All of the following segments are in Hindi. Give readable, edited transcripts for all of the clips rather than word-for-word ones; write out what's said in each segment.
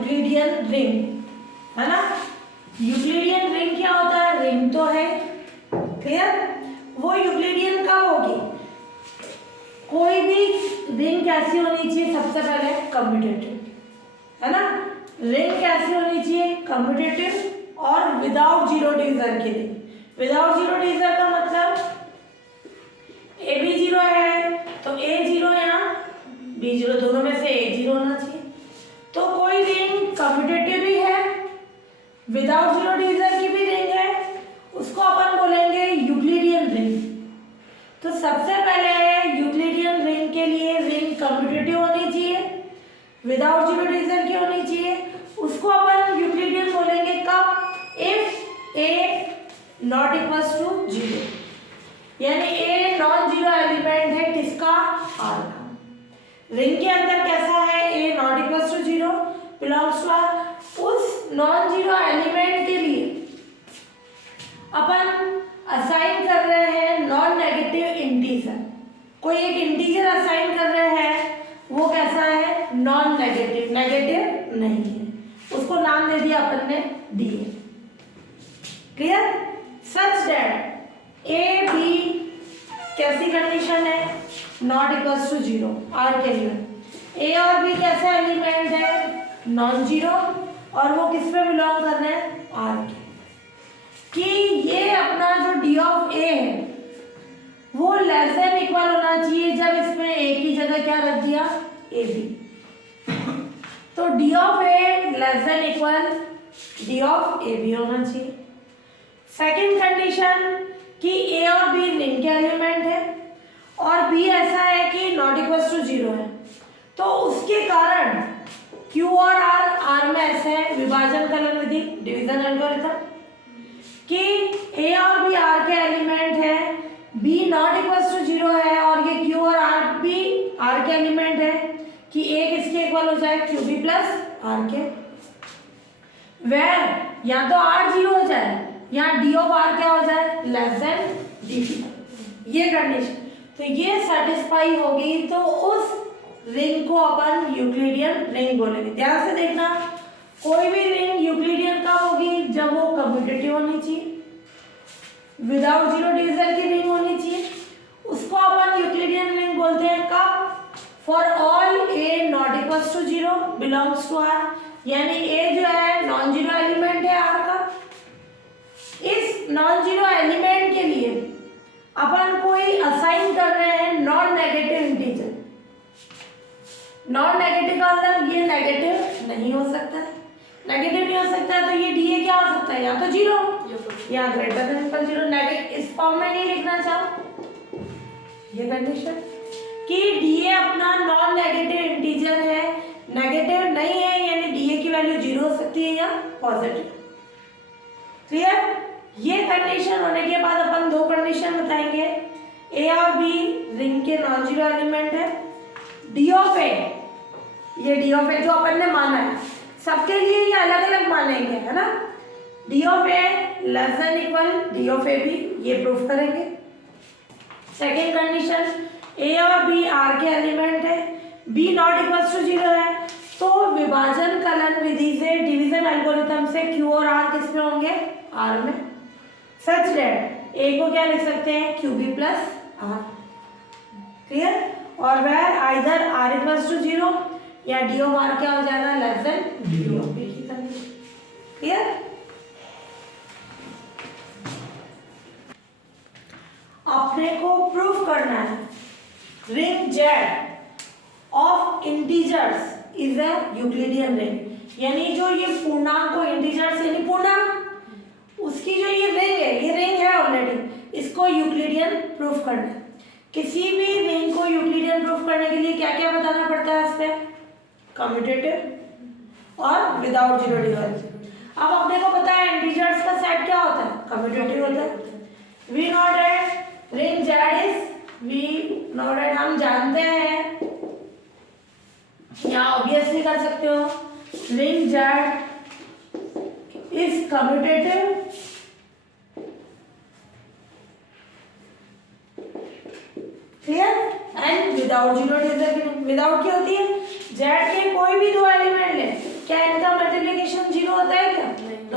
यूक्लिडियन रिंग, है ना। यूक्लिडियन रिंग क्या होता है, रिंग तो है, क्लियर। वो यूक्लिडियन कब होगी, कोई भी रिंग कैसी होनी चाहिए, सबसे पहले कम्यूटेटिव, है ना। रिंग कैसी होनी चाहिए, कम्यूटेटिव और विदाउट जीरो डिवीजर की रिंग। विदाउट जीरो डिवीजर का मतलब ए बी जीरो है तो ए जीरो यहाँ बी जीरो, दोनों में से ए जीरो होना चाहिए। तो कोई रिंग कम्यूटेटिव भी है, विदाउट जीरो डिवीजर की भी रिंग है, उसको अपन बोलेंगे यूक्लिडियन रिंग। तो सबसे पहले यूक्लिडियन रिंग के लिए रिंग कम्यूटेटिव होनी चाहिए, विदाउट जीरो डिवीजर की होनी चाहिए, उसको अपन यूक्लिडियन बोलेंगे कब, if A not equals to zero, यानी ए नॉन जीरो एलिमेंट है किसका, आर का। रिंग के अंदर कैसा है, A not equals to zero belongs to R. उस नॉन जीरो एलिमेंट के लिए अपन असाइन कर रहे हैं नॉन नेगेटिव इंटीजर, कोई एक इंटीजर असाइन कर रहे हैं, वो कैसा है, नॉन नेगेटिव, नेगेटिव नहीं है, उसको नाम दे दिया अपन ने D A, clear. Such that A B कैसी कंडीशन है, not equals to zero R के लिए। ए और बी कैसा एलिमेंट है, नॉन जीरो, और वो किस पे बिलोंग कर रहे हैं, आर के। कि ये अपना जो डी ऑफ ए है वो लेस देन इक्वल होना चाहिए जब इसमें ए की जगह क्या रख दिया, ए बी। तो D of A less than equal D of A B होना चाहिए। सेकंड कंडीशन कि ए और बी रिंग के एलिमेंट है और बी ऐसा है कि नॉट इक्वल टू जीरो है, तो उसके कारण क्यू और आर में ऐसे है, विभाजन कलन विधि, डिवीजन एल्गोरिथम, कि ए और बी आर के एलिमेंट है, B not equal to zero है, और ये क्यू और आर भी आर के एलिमेंट है, कि ए किसके इक्वल हो जाए, क्यू बी प्लस आर के। वेर या तो आर जीरो हो जाए या डी ऑफ आर क्या हो जाए, लेस देन डी बी, ये कंडीशन। तो ये सेटिस्फाई होगी तो उस रिंग को अपन यूक्लिडियन रिंग बोलेंगे। ध्यान से देखना, कोई भी रिंग यूक्लिडियन कब होगी, जब वो कम्यूटेटिव होनी चाहिए, विदाउट जीरो डिवीजर की रिंग होनी चाहिए, उसको अपन यूक्लिडियन रिंग बोलते हैं कब, for all A not equals to zero belongs to R, यानी ए जो है नॉन जीरो एलिमेंट है आर का। इस नॉन जीरो एलिमेंट के लिए अपन कोई असाइन कर रहे हैं non negative integer. Non negative का मतलब ये नेगेटिव नहीं हो सकता है, नेगेटिव नहीं हो सकता है, तो ये डी ए क्या हो सकता है, या तो जीरो या greater than equal zero. Negative इस फॉर्म में नहीं लिखना चाहो, ये कंडीशन कि डी ए अपना नॉन नेगेटिव इंटीजर है, नेगेटिव नहीं है, यानी डी ए की वैल्यू जीरो हो सकती है या पॉजिटिव, क्लियर। ये कंडीशन होने के बाद अपन दो कंडीशन बताएंगे, ए और बी रिंग के नॉन जीरो एलिमेंट है, डी ऑफ ए, ये डी ऑफ ए जो अपन ने माना है, सबके लिए ये अलग अलग मानेंगे, है ना। D of A less than equal D of A B, ये प्रूफ करेंगे। सेकेंड कंडीशन, ए और बी आर के एलिमेंट है, B not equal to zero है, तो विभाजन कलन विधि से, डिवीजन एल्गोरिथम से क्यू और आर किस में होंगे, आर में। सच दैट ए को क्या लिख सकते हैं, Q B plus R, clear. और where either R equal to zero या डी ऑफ आर क्या हो जाएगा, less than D of B की कंडीशन, क्लियर। अपने को प्रूफ करना है ring Z of integers is a Euclidean ring, यानी जो ये पूर्णांक को इंटीजर्स यानी पूर्णांक उसकी जो ये रिंग है ऑलरेडी, इसको यूक्लिडियन प्रूफ करना है। किसी भी रिंग को यूक्लिडियन प्रूफ करने के लिए क्या क्या बताना पड़ता है, इस पे कम्यूटेटिव और विदाउट जीरो डिवीजर। अब अपने को पता है इंटीजर्स का सेट क्या होता है, कम्यूटेटिव होता है। We know that ring Z is, we know that हम जानते हैं, या ऑब्वियसली कर सकते हो, ring Z is commutative clear and without zero divisor की। विदाउट क्या होती है, जेड के कोई भी दो एलिमेंट ले, क्या इनका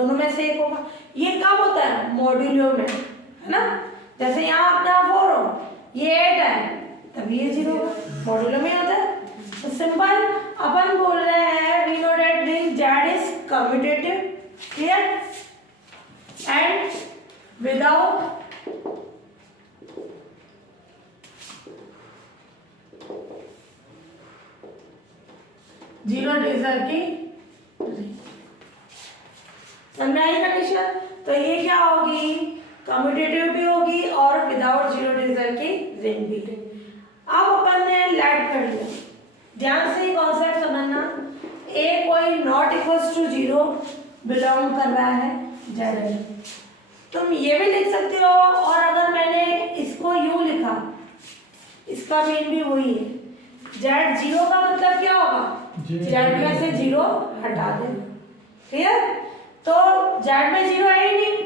दोनों में से एक होगा। ये कब होता है? मॉड्यूलो में, है ना। जैसे यहाँ अपना 4 हो, ये 8 है, तब ये 0 होगा, मॉड्यूलो में होता है। तो सिंपल अपन बोल रहे हैं we know that ring Z is commutative, clear, and without zero divisor की समझ आई कंडीशन। तो ये क्या होगी? कम्यूटेटिव भी होगी और विदाउट जीरो डिवीजर की रिंग भी। अब अपन ने लेट कर लिया, ध्यान से कॉन्सेप्ट समझना। ए कोई not equals to zero belong कर रहा है Z। तुम ये भी लिख सकते हो, और अगर मैंने इसको यूं लिखा, इसका मीन भी वही है। Z 0 का मतलब क्या होगा? Z में से 0 हटा दे, क्लियर। तो Z में 0 है ही नहीं,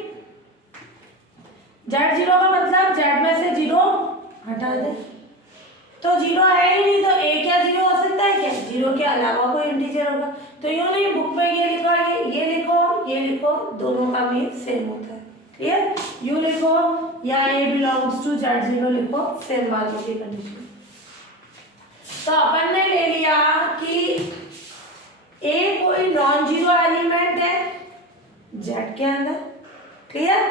Z 0 का मतलब Z में से 0 हटा दे, तो 0 है ही नहीं, तो A क्या 0 हो सकता है क्या? 0 के अलावा कोई इंटीजर होगा। तो यूं नहीं बुक पे ये लिखो, ये लिखो, ये लिखो, दोनों का मीन सेम होता है, क्लियर। यू लिखो या A बिलोंग्स टू Z 0 लिखो, सेम बात होगी कंडीशन। तो अपन ने ले लिया कि A कोई नॉन जीरो एलिमेंट है Z के अंदर, क्लियर,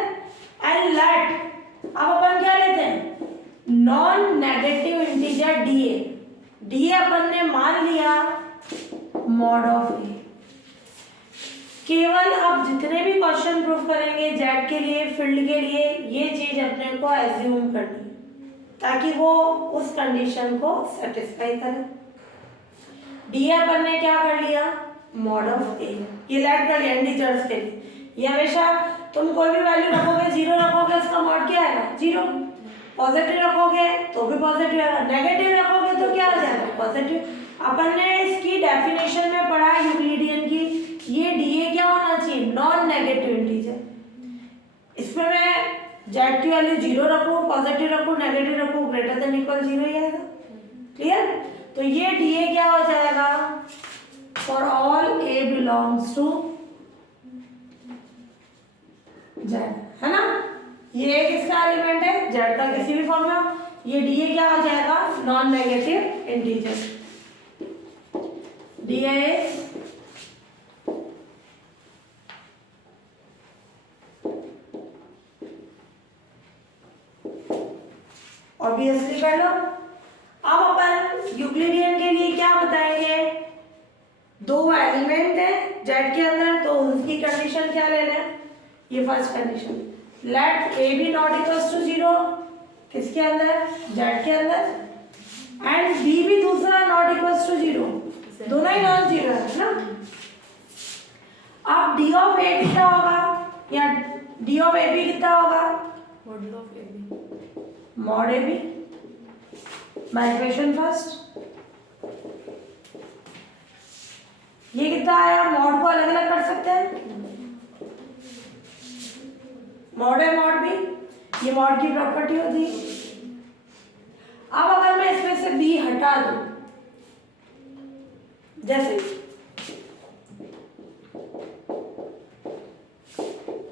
एंड लेट अब अपन क्या लेते हैं? नॉन नेगेटिव इंटीजर DA अपन ने मान लिया मॉड ऑफ A। केवल अब जितने भी क्वेश्चन प्रूफ करेंगे Z के लिए, फील्ड के लिए, ये चीज अपने को एज्यूम करनी है ताकि वो उस कंडीशन को सेटिस्फाई करे। डी अपन ने क्या कर लिया? मॉड ऑफ ए, ये लेट कर लिया इंटीजर्स के लिए। ये हमेशा तुम कोई भी वैल्यू रखोगे, 0 रखोगे, उसका मॉड क्या आएगा? 0। पॉजिटिव रखोगे तो भी पॉजिटिव आएगा, नेगेटिव रखोगे तो क्या आ जाएगा? पॉजिटिव। अपन ने इसकी डेफिनेशन में पढ़ा है यूक्लिडियन की, ये डीए क्या होना चाहिए? Non negative integer. इसमें मैं Z की वैल्यू 0 रखूं, पॉजिटिव रखूं, नेगेटिव रखूं, ग्रेटर देन इक्वल 0 ही आएगा, क्लियर। तो ये DA क्या हो जाएगा? For all A belongs to Z, है ना। ये किसका एलिमेंट है? Z का किसी भी फॉर्म में। ये DA क्या हो जाएगा? Non negative integer. DA is obviously कर लो। अब अपन यूक्लिडियन के लिए क्या बताएंगे? 2 एलिमेंट है Z के अंदर, तो उनकी कंडीशन क्या ले लें? ये first condition, let A B not equals to 0 किसके अंदर? Z के अंदर, एंड B भी दूसरा नॉट इक्वल्स टू 0, दोनों ही नॉन जीरो है ना। अब D ऑफ A कितना होगा, या D ऑफ A B कितना होगा? Mod of A B, mod A B by equation first. ये कितना आया? मॉड को अलग अलग कर सकते हैं, मॉड है मॉड भी, ये मॉड की प्रॉपर्टी होती है। अब अगर मैं इसमें से B हटा दूं, जैसे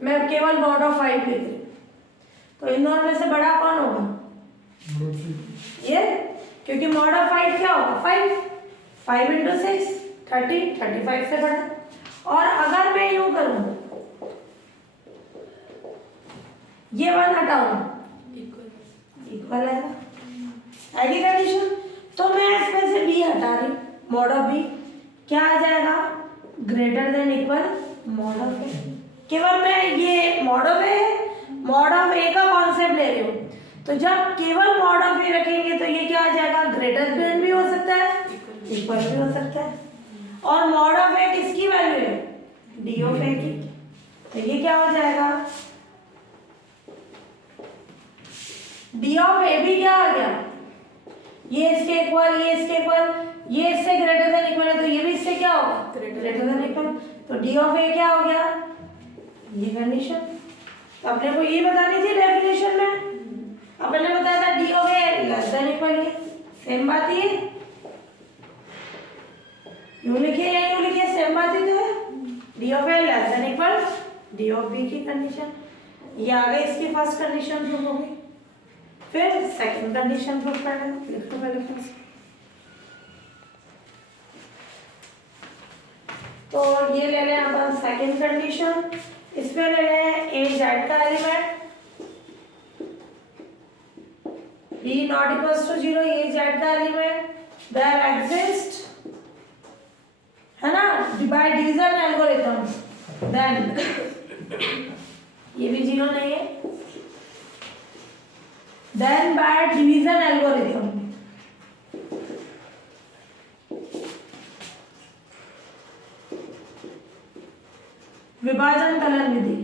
मैं केवल मॉड ऑफ 5 लिख रही, तो इन दोनों में से बड़ा कौन होगा? ये, क्योंकि मॉड ऑफ 5 क्या होगा? 5 इंटू 6 30, 35 से बड़ा। और अगर मैं यूं करूं, ये 1 हटाऊं, इक्वल है आईडी कंडीशन। तो मैं इसमें से B हटा रही, मॉड ऑफ B क्या आ जाएगा? Greater than equal mod of A। केवल मैं ये मॉड ऑफ A का कॉन्सेप्ट ले रही हूँ, तो जब केवल मॉड ऑफ A रखेंगे तो ये क्या आ जाएगा? ग्रेटर देन भी हो सकता है, इक्वल भी हो सकता है। और मॉड ऑफ A किसकी वैल्यू है? D ऑफ A की, तो ये क्या हो जाएगा? D ऑफ A भी क्या आ गया? ये इसके इक्वल, ये इसके इक्वल, ये इससे ग्रेटर देन इक्वल है, तो ये भी इससे क्या होगा? Greater than equal. तो D ऑफ A क्या हो गया? ये कंडीशन। तो अपने को ये बतानी थी डेफिनेशन में, अपन ने बताया था D of A less than equal, ये सेम बात ही है। यूं लिखिए या यूं लिखिए, सेम बात ही तो है। D of A less than equal D of B की कंडीशन, ये आ गई इसकी फर्स्ट कंडीशन प्रूफ हो गई। फिर सेकंड कंडीशन प्रूफ करना है, लिखो पहले फ्रेंड्स। तो ये ले लें अपन सेकंड कंडीशन, इसमें ले लें ए जेड का element, B not equals to 0, A Z का एलिमेंट देयर एग्जिस्ट, है ना, बाय डिवीजन एल्गोरिथम, देन ये भी 0 नहीं है, देन बाय डिवीजन एल्गोरिथम विभाजन कलन विधि,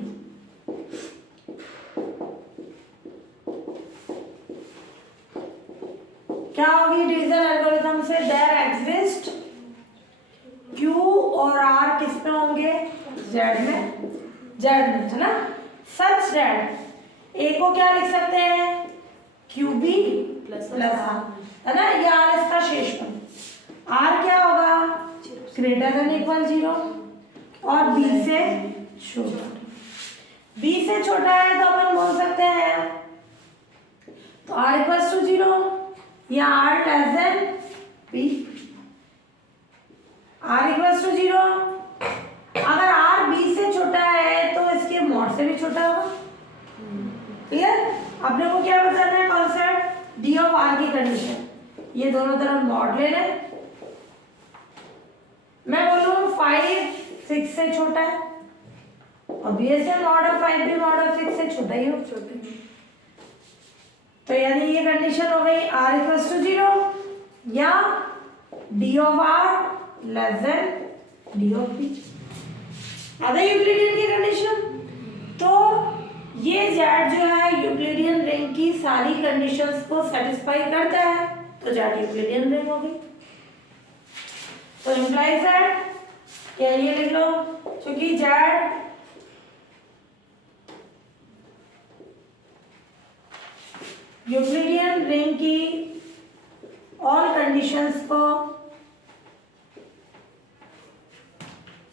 क्या होगी डिवीजन एल्गोरिथम से, देयर एग्जिस्ट Q और R किस में होंगे, Z में, है ना, सच दैट A को क्या लिख सकते हैं, QB प्लस R, है ना, ये R इसका शेषफल, R क्या होगा, ग्रेटर देन इक्वल 0 और B से छोटा, B से छोटा है तो अपन बोल सकते हैं तो R इक्वल टू 0 या R less than B, R equal to 0, अगर R B से छोटा है तो इसके मॉड से भी छोटा होगा, क्लियर। अपने को क्या बताना है कॉन्सेप्ट, D ऑफ R की कंडीशन, ये दोनों तरफ मॉड ले लें, मैं बोलूँ 5 6 से छोटा है, ऑब्वियसली मॉड ऑफ 5 भी मॉड ऑफ 6 से छोटा ही हो, तो यानी ये कंडीशन हो गई R इक्वल टू 0 या D of R less then D of B, आधा यूक्लिडियन की कंडीशन। तो ये Z जो है यूक्लिडियन रिंग की सारी कंडीशंस को सेटिस्फाई करता है, तो Z यूक्लिडियन रिंग होगी। तो इंप्लाइज दैट, क्या ये लिख लो, क्योंकि Z यूक्लिडियन रिंग की ऑल कंडीशंस को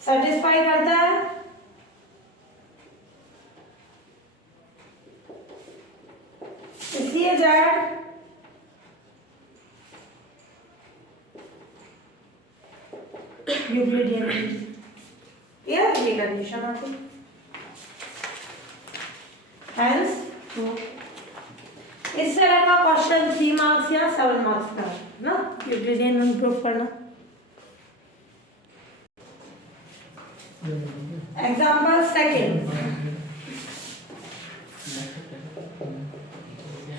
सेटिस्फाई करता है, इसलिए Z यूक्लिडियन रिंग, ये कंडीशन आपको, हेंस इस तरह का क्वेश्चन 3 मार्क्स या 7 मार्क्स का है ना, यूक्लिडियन रिंग प्रूफ करना। एग्जाम्पल सेकेंड,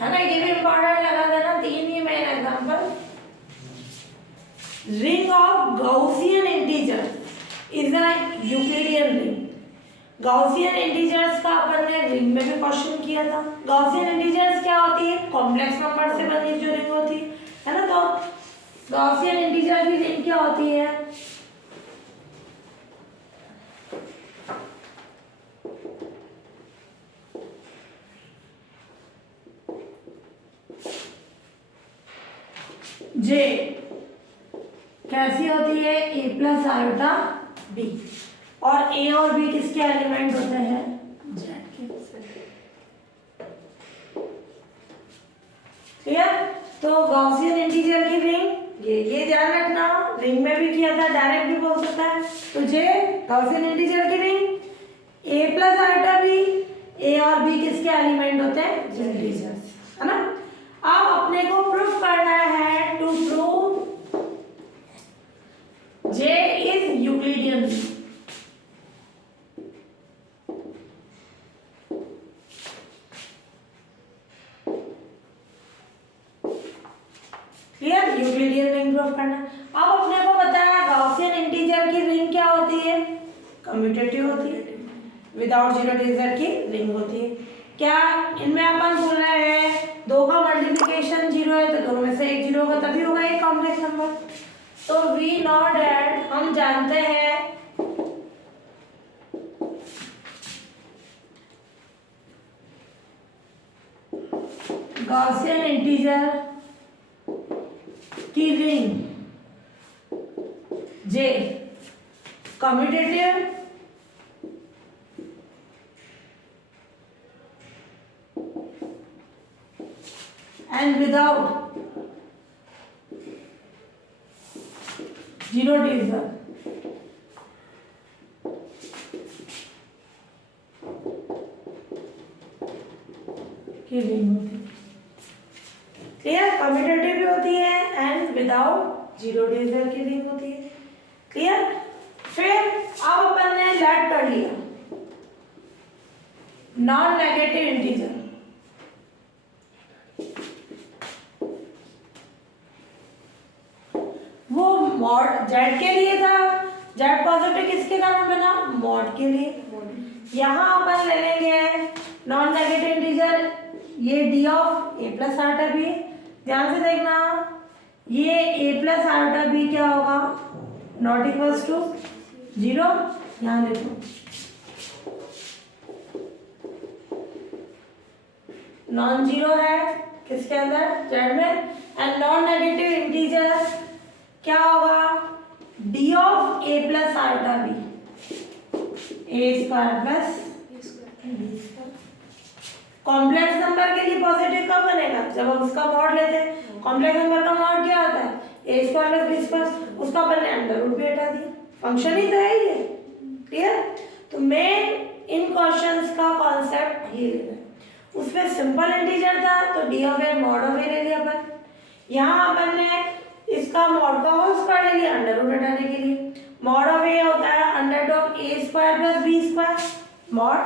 है ना, ये भी इंपॉर्टेंट लगा देना, 3 ही main example. Ring of Gaussian integer is a Euclidean ring, Gaussian integers का अपन ने रिंग में भी क्वेश्चन किया था। गॉसियन इंटीजर्स क्या होती है, कॉम्प्लेक्स नंबर से बनी जो रिंग होती है ना, तो गॉसियन इंटीजर की रिंग क्या होती है, जे कैसी होती है, ए प्लस आयोटा बी, और ए और बी किसके एलिमेंट होते हैं, जेड के। क्लियर। तो गॉसियन इंटीजर की रिंग ये ध्यान रखना, रिंग में भी किया था, डायरेक्ट भी बोल सकता है, तो जे गॉसियन इंटीजर की रिंग, ए प्लस आयोटा बी, ए और बी किसके एलिमेंट होते हैं, इंटीजर्स, है ना। अब अपने को प्रूफ करना है, to prove J is Euclidean. Clear, Euclidean ring proof करना। अब अपने को बताया गॉसियन इंटीजर की रिंग क्या होती है, कम्यूटेटिव होती है, विदाउट जीरो डिजिट की रिंग होती है। क्या इनमें अपन बोल रहे हैं 2 का मल्टीप्लिकेशन 0 है तो 2 में से 1 0 होगा, तभी होगा एक कॉम्प्लेक्स नंबर। तो वी नो दैट, हम जानते हैं गॉसियन इंटीजर की ring J commutative and without zero division की रिंग होती है। क्लियर? कम्यूटेटिव भी होती है एंड विदाउट जीरो डिवीजन की रिंग होती है। क्लियर? फिर अब अपन ने लेट कर लिया नॉन नेगेटिव इंटीजर, वो मॉड जेड के लिए था, जेड पॉजिटिव किसके कारण बना? मॉड के लिए। यहाँ अपन ले लेंगे नॉन नेगेटिव इंटीजर, ये D of A plus iota B. ध्यान से देखना, ये ए प्लस आर्टा बी क्या होगा? Not equals to zero. यहाँ देखो नॉन जीरो है किसके अंदर? जेड में। एंड नॉन नेगेटिव इंटीजर क्या होगा? D of A plus iota B, A square plus B square. Complex number के लिए पॉजिटिव कब बनेगा? जब हम उसका मॉड लेते हैं। कॉम्प्लेक्स नंबर का मॉड क्या होता है? A square plus B square. उसका अपन ने अंडर रूट भी हटा दिया, फंक्शन ही तो है ये। क्लियर? तो मेन इन क्वेश्चंस का कॉन्सेप्ट ये लेना है। उसमें सिंपल इंटीजर था तो D of A mod of A ले लिया अपन। यहाँ अपन ने इसका मॉड का होल स्क्वायर ले लिया अंडर रूट हटाने के लिए। मॉड ऑफ ए होता है under of A square plus B square. Mod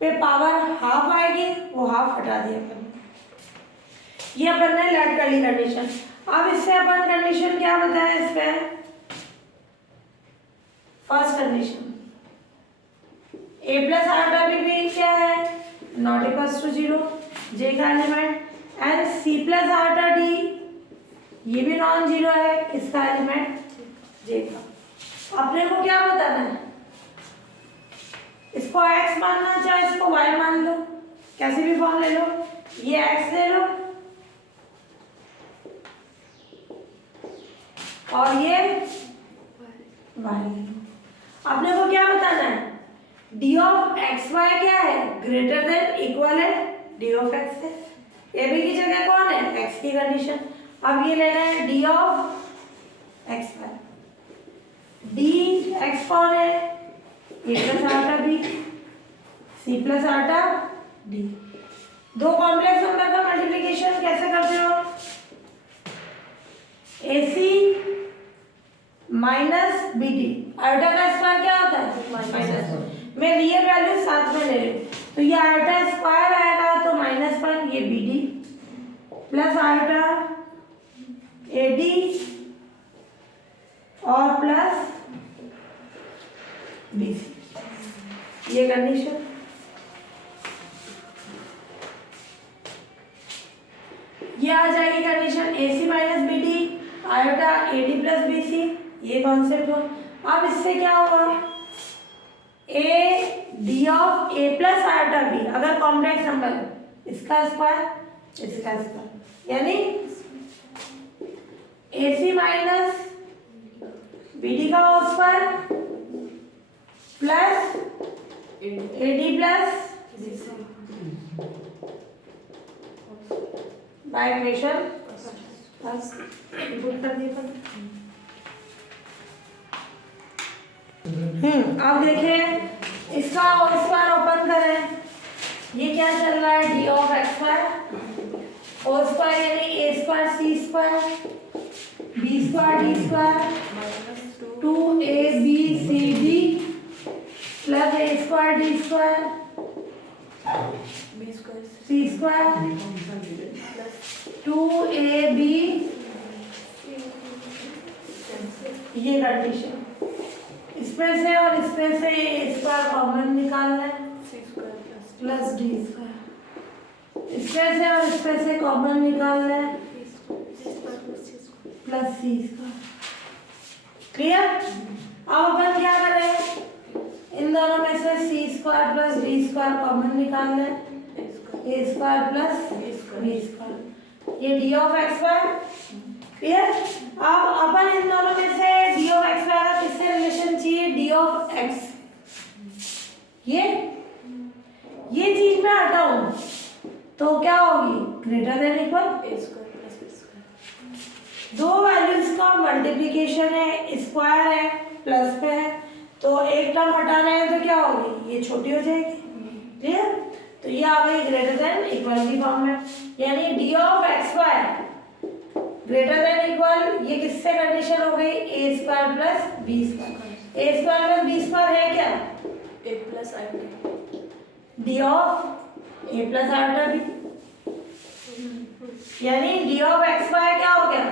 पे पावर हाफ आएगी, वो हाफ हटा दिया अपन ने। ये अपन ने लेट कर ली कंडीशन। अब इससे अपन कंडीशन क्या बताया इस पे? First condition A plus iota B क्या है? Not equals to zero, J का एलिमेंट। And C plus iota D ये भी नॉन जीरो है, किसका एलिमेंट? जे का। अपने को क्या बताना है? इसको x मानना, चाहे इसको y मान लो, कैसे भी फॉर्म ले लो। ये x ले लो और ये y ले लो। अपने को क्या बताना है? d ऑफ एक्स वाई क्या है? ग्रेटर देन इक्वल है d ऑफ x से। ए बी की जगह कौन है? x की कंडीशन। अब ये लेना है d of x Y. d x कौन है? A plus iota B, C plus iota D. दो कॉम्प्लेक्स नंबर का मल्टीप्लिकेशन कैसे करते हो? A C minus B D. Iota का स्क्वायर क्या होता है? माइनस। मैं रियल वैल्यू साथ में ले रही हूँ तो ये आर्टा स्क्वायर आएगा तो माइनस वन, ये B D plus iota A D और प्लस बी सी। ये कंडीशन। ये आ जाएगी condition A C minus B D iota A D plus B C. ये कॉन्सेप्ट हो। अब इससे क्या होगा? A D of A plus iota B अगर कॉम्प्लेक्स नंबर है, इसका स्क्वायर इसका स्क्वायर, यानी A C minus B D का whole square plus A D plus by equation plus input कर दिए अपन। अब देखें इसका होल स्क्वायर ओपन करें। ये क्या चल रहा है? D of x square whole square यानी a square c square b square d square 2abcd plus a square d square c square 2ab। ये कंडीशन। इसमें से और इसमें से ए स्क्वायर कॉमन निकालना है प्लस डी स्क्वायर। इसमें से और इसमें से कॉमन निकालना है प्लस सी स्क्वायर। क्लियर? अब अपन क्या करें? इन दोनों में से c square plus d square common निकालना है, a square plus B square. ये D of x y. Clear? अब अपन इन दोनों में से डी ऑफ एक्स वाई का किससे रिलेशन चाहिए? D of x. ये चीज मैं हटाऊं तो क्या होगी, ग्रेटर देन इक्वल ए स्क्वायर प्लस बी स्क्वायर। दो वैल्यूज का मल्टीप्लिकेशन है, स्क्वायर है, प्लस पे है, तो एक टर्म हटाना है तो क्या होगी, ये छोटी हो जाएगी। क्लियर? तो ये आ गई ग्रेटर देन इक्वल की फॉर्म में, यानी d of x y greater than equal, ये किससे कंडीशन हो गई, a square plus B square. A square plus B square है क्या, a plus iota, d of A plus iota b, यानी डी ऑफ एक्स वाई क्या हो गया,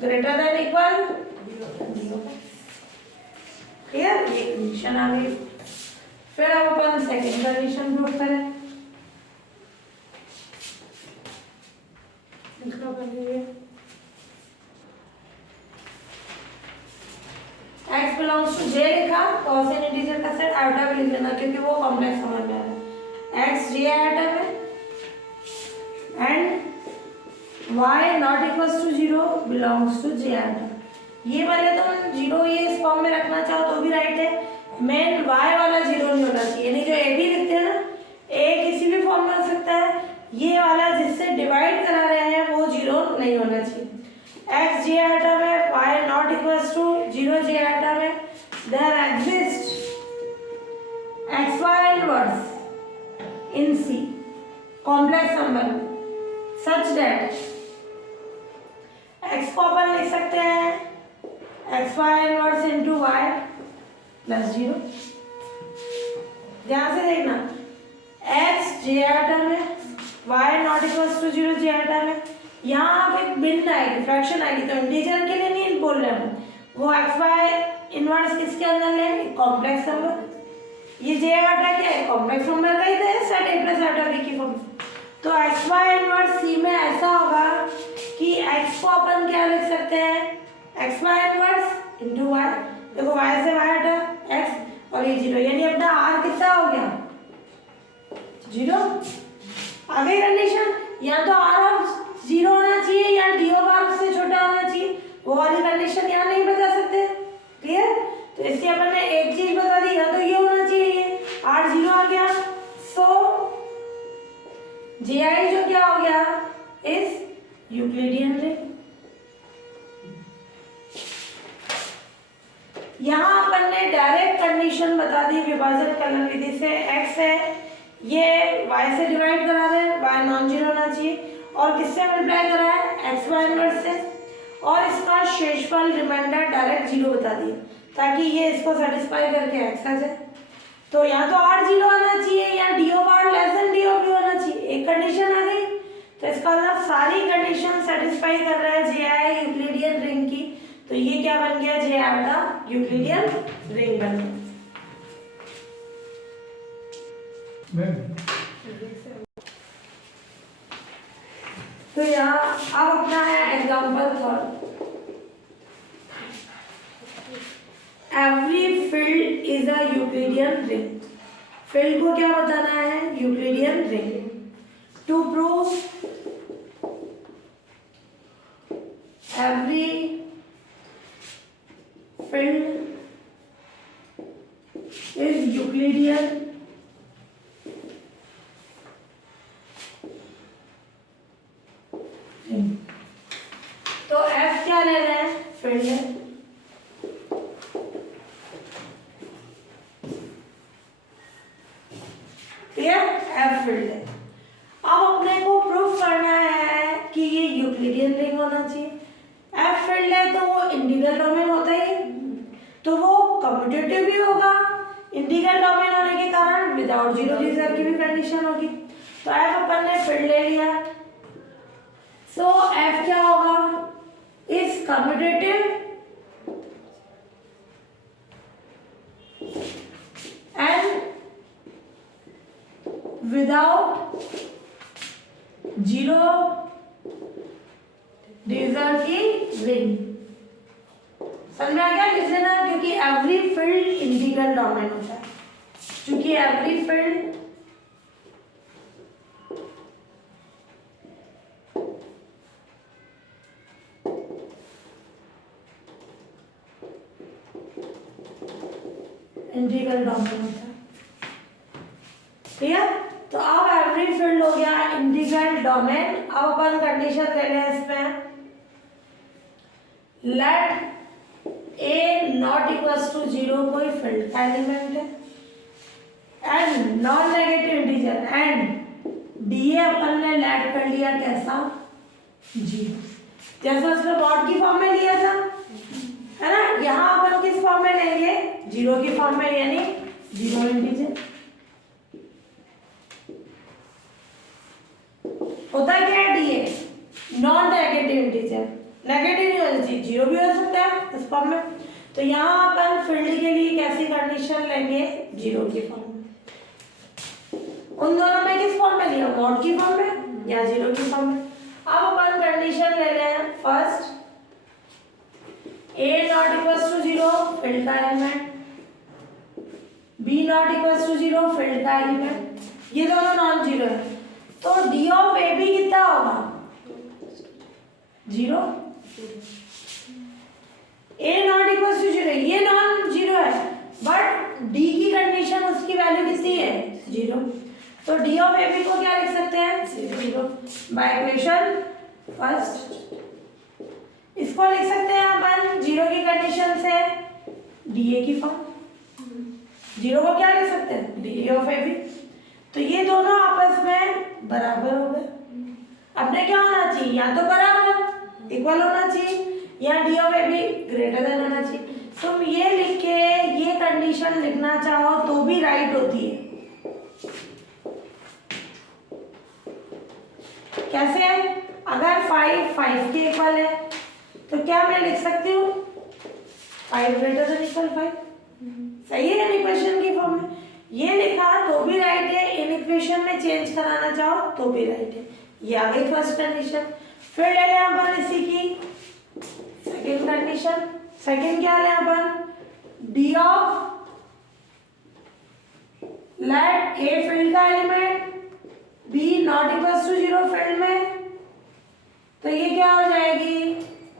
greater than equal D of x. Clear? ये कंडीशन आ गई। फिर अब अपन सेकंड कंडीशन प्रूव करें। लिखना पड़ेगा x belongs to j लिखा, cos an इंटीजर का सेट आयोटा भी लिख लेना क्योंकि वो कॉम्प्लेक्स समझ में आ रहा है। x j आयोटा में and y not equals to 0 belongs to j iota. ये वाले तुम जीरो ये इस फॉर्म में रखना चाहो तो भी राइट है, मेन y वाला जीरो नहीं होना चाहिए, यानी जो a भी लिखते हैं ना, a किसी भी फॉर्म में हो सकता है, ये वाला जिससे डिवाइड करा रहे हैं वो जीरो नहीं होना चाहिए। x j आयोटा में y not equals to 0 j iota में there exist xy inverse in C complex number में सच दैट x को अपन लिख सकते हैं xy inverse into y plus 0। ध्यान से देखना, x j आयोटा में y not equals to 0 j iota में, यहाँ आप एक भिन्न आएगी, फ्रैक्शन आएगी, तो इंटीजर के लिए नहीं बोल रहे हैं, वो xy इनवर्स किसके अंदर लेंगे, कॉम्प्लेक्स नंबर। ये j आयोटा क्या है, कॉम्प्लेक्स नंबर का ही तो है, set a plus iota b की फॉर्म। तो xy इनवर्स C में ऐसा होगा कि x को अपन क्या लिख सकते हैं, xy इनवर्स इनटू y, देखो y से y हटा x और ये 0, यानी अपना r कितना हो गया, 0। आगे कंडीशन, या तो r ऑफ 0 होना चाहिए या d ऑफ r से छोटा होना चाहिए, वो वाली कंडीशन यहाँ नहीं बता सकते। क्लियर? तो इससे अपन ने एक चीज बता दी, या तो ये होना चाहिए, r 0 आ गया, सो ji जो क्या हो गया, इस यूक्लिडियन रिंग। यहाँ अपन ने डायरेक्ट कंडीशन बता दी विभाजन कलन विधि से, x है ये y से डिवाइड करा रहे हैं, y नॉन जीरो होना चाहिए, और किससे मल्टीप्लाई करा है, एक्स वाई इनवर्स से, और इसका शेषफल रिमाइंडर डायरेक्ट 0 बता दिए ताकि ये इसको सेटिस्फाई करके x आ जाए। तो या तो r 0 आना चाहिए या d of r less then d of b होना चाहिए, एक कंडीशन आ गई। तो इसका मतलब सारी कंडीशन सेटिस्फाई कर रहा है ji यूक्लिडियन रिंग की, तो ये क्या बन गया, j आयोटा यूक्लिडियन रिंग बन गया। तो यहाँ अब अपना है example third, every field is a Euclidean ring. Field को क्या बताना है, Euclidean ring. To prove every field is Euclidean तो f क्या ले रहे हैं, फील्ड है, क्लियर, f फील्ड है। अब अपने को प्रूफ करना है कि ये यूक्लिडियन रिंग होना चाहिए। f फील्ड है तो वो इंटीग्रल डोमेन होता ही, तो वो कम्यूटेटिव भी होगा, इंटीग्रल डोमेन होने के कारण विदाउट जीरो लीजर की भी कंडीशन होगी। तो f अपन ने फील्ड ले लिया, सो f क्या होगा, is commutative and without zero division की रिंग। समझ में आ गया, लिख लेना, क्योंकि एवरी फील्ड इंटीग्रल डोमेन होता है, क्योंकि एवरी फील्ड इंटीग्रल डोमेन होता है। क्लियर? तो अब एवरी फील्ड हो गया इंटीग्रल डोमेन। अब अपन कंडीशन ले लें इसमें, let a not equals to 0 कोई फील्ड का एलिमेंट है and non negative integer and d a अपन ने लेट कर लिया कैसा 0, जैसे उसने मॉड की फॉर्म में लिया था, है ना। यहाँ अपन किस फॉर्म में लेंगे 0 की फॉर्म में, यानी 0 इंटीजर। होता क्या है DA non negative integer, negative नहीं होना चाहिए, 0 भी हो सकता है इस फॉर्म में। तो यहाँ अपन फील्ड के लिए कैसी कंडीशन लेंगे 0 की फॉर्म में। उन दोनों में किस फॉर्म में लिया, मॉड की फॉर्म में या 0 की फॉर्म में। अब अपन कंडीशन ले रहे हैं first, a not equals to 0 field का element, B not equals to 0 field का एलिमेंट, ये दोनों नॉन जीरो है। तो डी ऑफ ए बी कितना होगा 0, ए नॉट इक्वल्स टू 0 ये नॉन जीरो है, बट डी की कंडीशन उसकी वैल्यू कितनी है 0। तो डी ऑफ ए बी को क्या लिख सकते हैं 0 बाय इक्वेशन फर्स्ट। इसको लिख सकते हैं अपन 0 की कंडीशन से डी ए की फॉर्म, 0 को क्या लिख सकते हैं डी ऑफ ए बी। तो ये दोनों आपस में बराबर हो गए। अपने क्या होना चाहिए, या तो बराबर इक्वल होना चाहिए या D of A be greater than होना चाहिए। तुम ये लिख के ये कंडीशन लिखना चाहो तो भी राइट होती है। कैसे है, अगर 5 के इक्वल है तो क्या मैं लिख सकती हूँ 5 ग्रेटर देन इक्वल 5, सही है इक्वेशन की फॉर्म में। ये लिखा तो भी राइट है, इन इक्वेशन में चेंज कराना चाहो तो भी राइट है। ये आ गई फर्स्ट कंडीशन। फिर ले लें अपन इसी की सेकंड कंडीशन। सेकंड क्या लें अपन, d of let a field का element B not equals to 0 field में, तो ये क्या हो जाएगी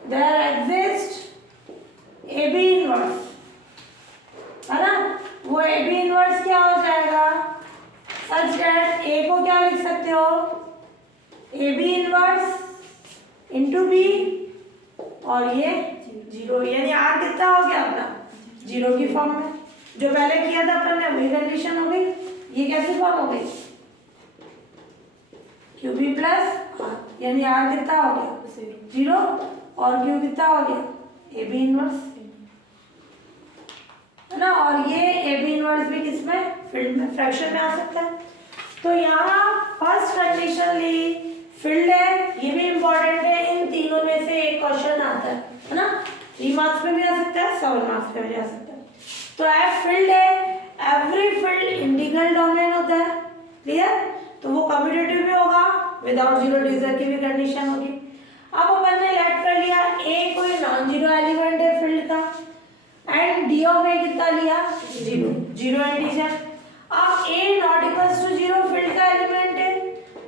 there exist A B inverse, है ना। वो ए बी इनवर्स क्या हो जाएगा सच दैट ए को क्या लिख सकते हो A B inverse into B और ये 0, यानी आर कितना हो गया अपना 0 की फॉर्म में। जो पहले किया था अपन ने वही कंडीशन हो गई। ये कैसी फॉर्म हो गई क्यू बी प्लस आर, यानी आर कितना हो गया 0 और क्यू कितना हो गया ए बी इनवर्स, है ना। और ये ए बी इनवर्स भी किसमें फील्ड में फ्रैक्शन में आ सकता है। तो यहाँ फर्स्ट कंडीशन ली फील्ड है, ये भी इंपॉर्टेंट है। इन तीनों में से एक क्वेश्चन आता है ना, 3 मार्क्स में भी आ सकता है 7 मार्क्स में भी आ सकता है। तो एफ फील्ड है, एवरी फील्ड इंटीग्रल डोमेन होता है, क्लियर। तो वो कम्यूटेटिव भी होगा, विदाउट 0 डिवीजर की भी कंडीशन होगी। अब अपन ने लेट कर लिया ए कोई नॉन जीरो एलिमेंट है फील्ड का एंड डी ऑफ ए कितना लिया 0 इंटीजर। अब A not equals to 0 field का एलिमेंट है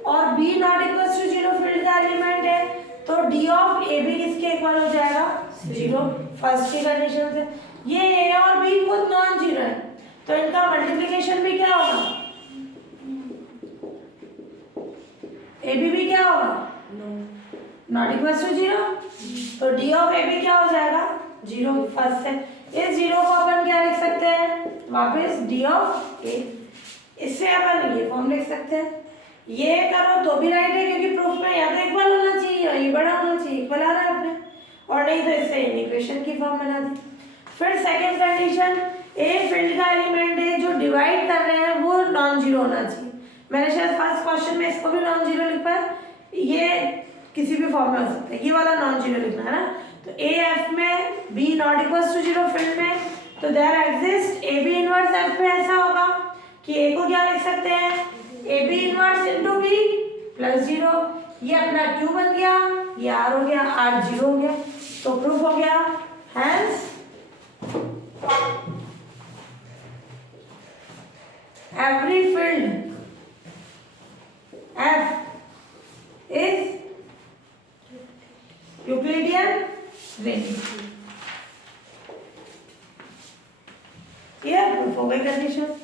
और B not equals to 0 field का एलिमेंट है, तो डी ऑफ ए बी किसके इक्वल हो जाएगा 0 फर्स्ट की कंडीशन से। ये ए और बी खुद नॉन जीरो है, तो इनका मल्टीप्लिकेशन भी क्या होगा ए बी भी क्या होगा नॉट इक्वल्स टू 0, तो डी ऑफ ए बी क्या हो जाएगा 0 फर्स्ट से। इस 0 को अपन क्या लिख सकते हैं वापस डी ऑफ ए, इससे अपन ये फॉर्म लिख सकते हैं। ये करो तो भी राइट है क्योंकि प्रूफ में या तो इक्वल होना चाहिए या ये बड़ा होना चाहिए, इक्वल आ रहा है अपने, और नहीं तो इससे इक्वेशन की फॉर्म बना दी। फिर सेकंड कंडीशन, ए फील्ड का एलिमेंट है जो डिवाइड कर रहे हैं वो नॉन जीरो होना चाहिए। मैंने शायद फर्स्ट क्वेश्चन में इसको भी नॉन जीरो लिखा है, ये किसी भी फॉर्म में हो सकता है, ये वाला नॉन जीरो लिखना है ना। तो ए एफ में B not equals to 0 field में, तो there exist A B inverse F में ऐसा होगा कि ए को क्या लिख सकते हैं A B inverse into B plus 0, ये अपना क्यू बन गया, ये आर हो गया, आर 0 हो गया, तो प्रूफ हो गया। Hence every field F is Euclidean ring. Here proof हो गई कंडीशन।